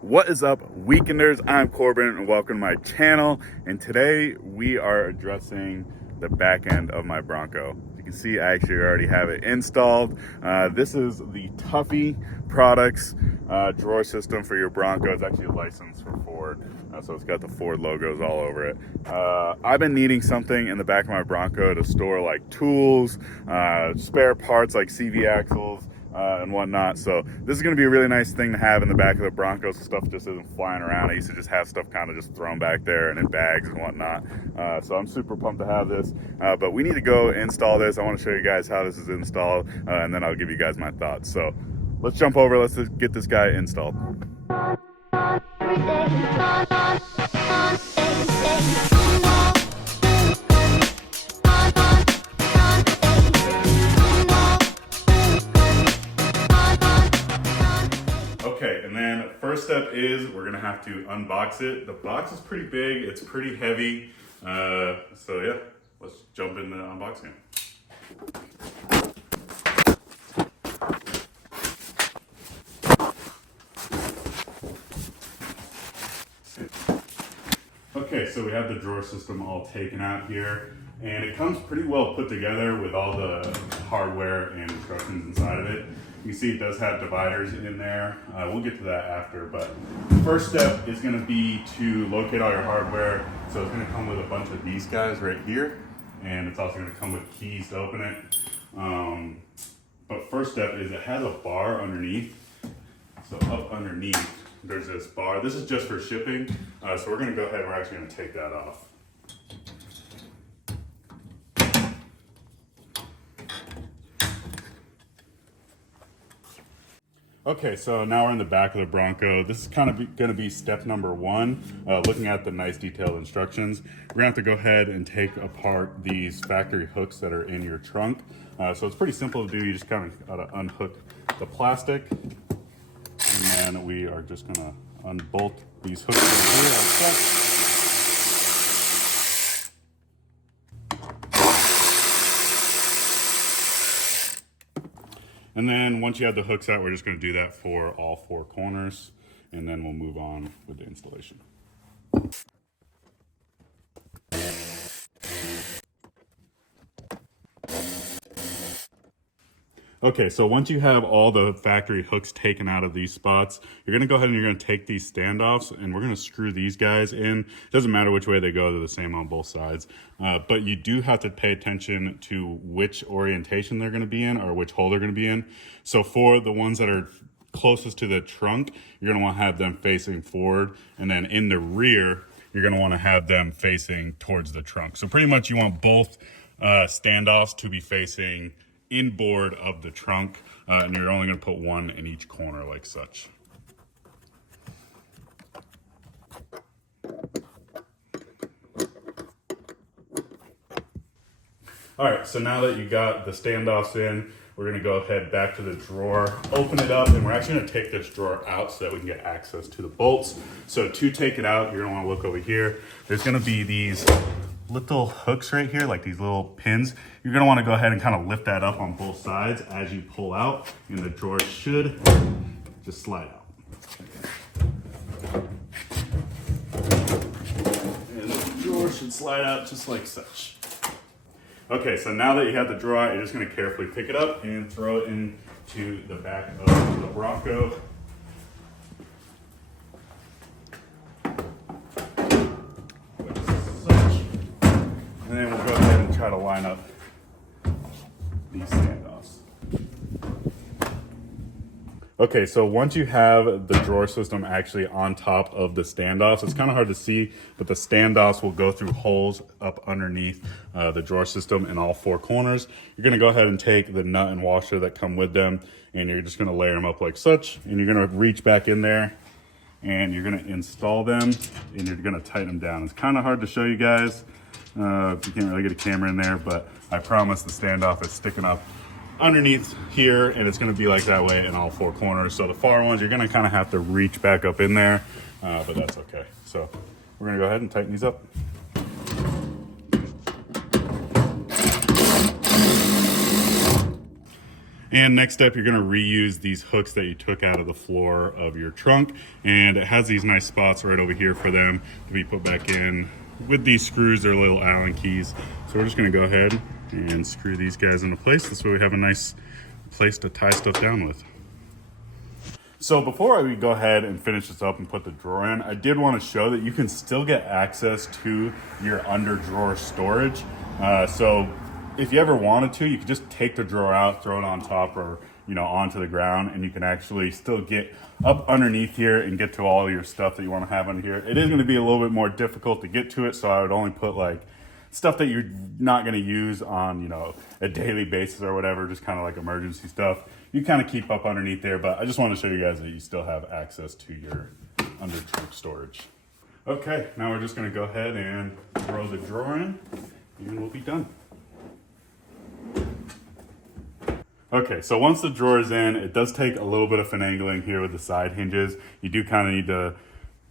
What is up, weekenders? I'm Corbin and welcome to my channel. And today we are addressing the back end of my Bronco. You can see I actually already have it installed. This is the Tuffy Products drawer system for your Bronco. It's actually licensed for Ford, so it's got the Ford logos all over it. I've been needing something in the back of my Bronco to store like tools, spare parts like CV axles, and whatnot. So this is going to be a really nice thing to have in the back of the Bronco so stuff just isn't flying around. I used to just have stuff kind of just thrown back there and in bags and whatnot. So I'm super pumped to have this, but we need to go install this. I want to show you guys how this is installed, and then I'll give you guys my thoughts. So let's jump over, let's just get this guy installed. Okay, and then first step is we're gonna have to unbox it. The box is pretty big, it's pretty heavy. So yeah, let's jump into unboxing it. Okay, so we have the drawer system all taken out here, and it comes pretty well put together with all the hardware and instructions inside of it. You can see it does have dividers in there. We'll get to that after, but first step is gonna be to locate all your hardware. So it's gonna come with a bunch of these guys right here, and it's also gonna come with keys to open it. But first step is it has a bar underneath. So up underneath, there's this bar. This is just for shipping. So we're gonna go ahead, we're actually gonna take that off. Okay, so now we're in the back of the Bronco. This is kind of gonna be step number one, looking at the nice detailed instructions. We're gonna have to go ahead and take apart these factory hooks that are in your trunk. So it's pretty simple to do. You just kind of gotta unhook the plastic, and then we are just gonna unbolt these hooks right here like that. And then once you have the hooks out, we're just gonna do that for all four corners, and then we'll move on with the installation. Okay, so once you have all the factory hooks taken out of these spots, you're gonna go ahead and you're gonna take these standoffs and we're gonna screw these guys in. It doesn't matter which way they go, they're the same on both sides. But you do have to pay attention to which orientation they're gonna be in or which hole they're gonna be in. So for the ones that are closest to the trunk, you're gonna wanna have them facing forward, and then in the rear, you're gonna wanna have them facing towards the trunk. So pretty much you want both standoffs to be facing inboard of the trunk, and you're only going to put one in each corner like such. All right, so now that you got the standoffs in, we're going to go ahead back to the drawer, open it up, and we're actually going to take this drawer out so that we can get access to the bolts. So to take it out, you're going to want to look over here. There's going to be these little hooks right here, like these little pins. You're gonna wanna go ahead and kind of lift that up on both sides as you pull out, and the drawer should just slide out. And the drawer should slide out just like such. Okay, so now that you have the drawer out, you're just gonna carefully pick it up and throw it into the back of the Bronco. And then we'll go ahead and try to line up these standoffs. Okay, so once you have the drawer system actually on top of the standoffs, it's kind of hard to see, but the standoffs will go through holes up underneath the drawer system in all four corners. You're gonna go ahead and take the nut and washer that come with them, and you're just gonna layer them up like such, and you're gonna reach back in there, and you're gonna install them, and you're gonna tighten them down. It's kind of hard to show you guys. You can't really get a camera in there, but I promise the standoff is sticking up underneath here, and it's going to be like that way in all four corners. So the far ones, you're going to kind of have to reach back up in there, but that's okay. So we're going to go ahead and tighten these up. And next step, you're gonna reuse these hooks that you took out of the floor of your trunk. And it has these nice spots right over here for them to be put back in. With these screws, they're little Allen keys. So we're just gonna go ahead and screw these guys into place. This way we have a nice place to tie stuff down with. So before we go ahead and finish this up and put the drawer in, I did want to show that you can still get access to your under drawer storage. So if you ever wanted to, you could just take the drawer out, throw it on top or onto the ground, and you can actually still get up underneath here and get to all your stuff that you want to have under here. It is going to be a little bit more difficult to get to it, so I would only put like stuff that you're not going to use on a daily basis or whatever, just kind of like emergency stuff. You kind of keep up underneath there, but I just want to show you guys that you still have access to your under trunk storage. Okay, now we're just going to go ahead and throw the drawer in and we'll be done. Okay, so once the drawer is in, it does take a little bit of finagling here with the side hinges. You do kind of need to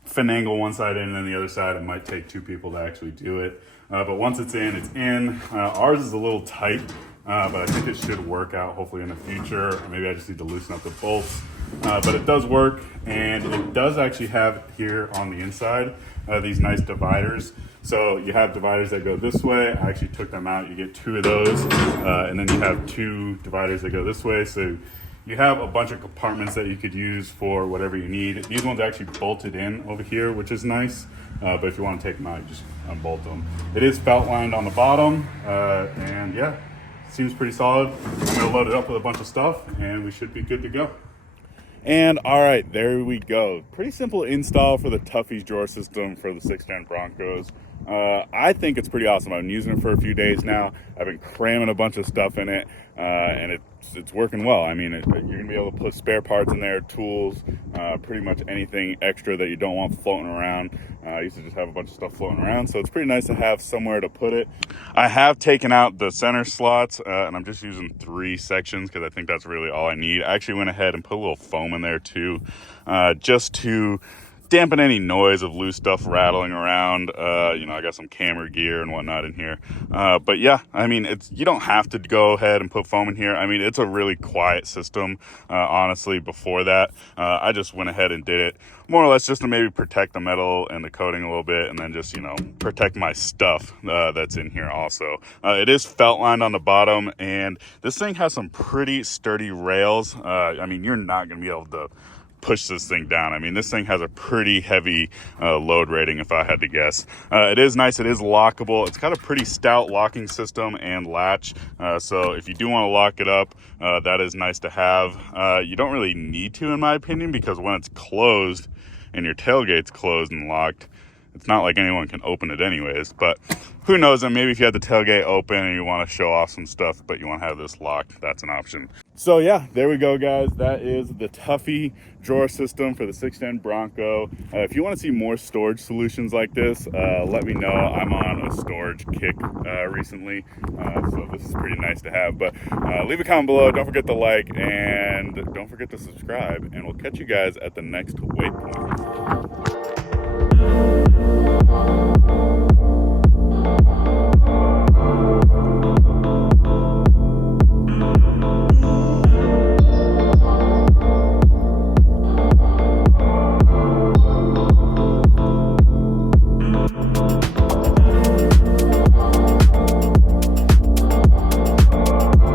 finagle one side in and then the other side. It might take two people to actually do it. But once it's in, it's in. Ours is a little tight, but I think it should work out hopefully in the future. Maybe I just need to loosen up the bolts. But it does work, and it does actually have here on the inside these nice dividers. So you have dividers that go this way. I actually took them out. You get two of those, and then you have two dividers that go this way. So you have a bunch of compartments that you could use for whatever you need. These ones are actually bolted in over here, which is nice. But if you want to take them out, you just unbolt them. It is felt lined on the bottom, and yeah, seems pretty solid. I'm gonna load it up with a bunch of stuff, and we should be good to go. And all right, there we go. Pretty simple install for the Tuffy's drawer system for the 6th Gen Broncos. I think it's pretty awesome. I've been using it for a few days now. I've been cramming a bunch of stuff in it, and it's working well. I mean, you're gonna be able to put spare parts in there, tools, pretty much anything extra that you don't want floating around. I used to just have a bunch of stuff floating around, so it's pretty nice to have somewhere to put it. I have taken out the center slots, and I'm just using 3 sections because I think that's really all I need. I actually went ahead and put a little foam in there too, just to dampen any noise of loose stuff rattling around. I got some camera gear and whatnot in here. But yeah, I mean, you don't have to go ahead and put foam in here. I mean, it's a really quiet system, honestly, before that. I just went ahead and did it more or less just to maybe protect the metal and the coating a little bit, and then just, protect my stuff that's in here also. It is felt lined on the bottom, and this thing has some pretty sturdy rails. I mean, you're not going to be able to push this thing down. I mean, this thing has a pretty heavy load rating, if I had to guess. It is nice. It is lockable. It's got a pretty stout locking system and latch. So if you do want to lock it up, that is nice to have. You don't really need to, in my opinion, because when it's closed and your tailgate's closed and locked, it's not like anyone can open it anyways. But who knows, and maybe if you have the tailgate open and you want to show off some stuff, but you want to have this locked, that's an option. So yeah, there we go, guys. That is the Tuffy drawer system for the 6th Gen Bronco. If you want to see more storage solutions like this, let me know. I'm on a storage kick recently, so this is pretty nice to have. But leave a comment below. Don't forget to like, and don't forget to subscribe. And we'll catch you guys at the next waypoint.